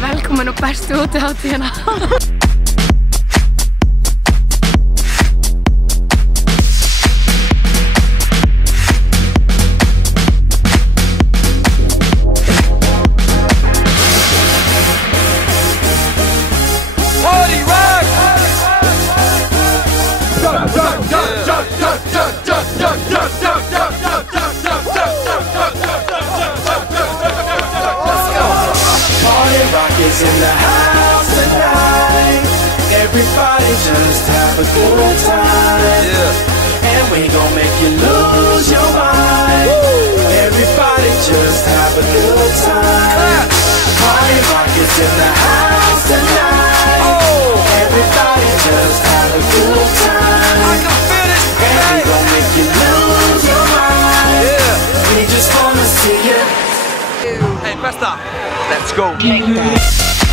Velkomin á bestu útihátíðina. Is in the house tonight. Everybody just have a good time. Yeah. And we gon' make you lose your mind. Woo. Everybody just have a good time. Party rock is in the house tonight. Oh. Everybody just have a good time. I can feel it. And we gon' make you lose your mind. Yeah. We just wanna see you. Hey, Besta, let's go. Take that.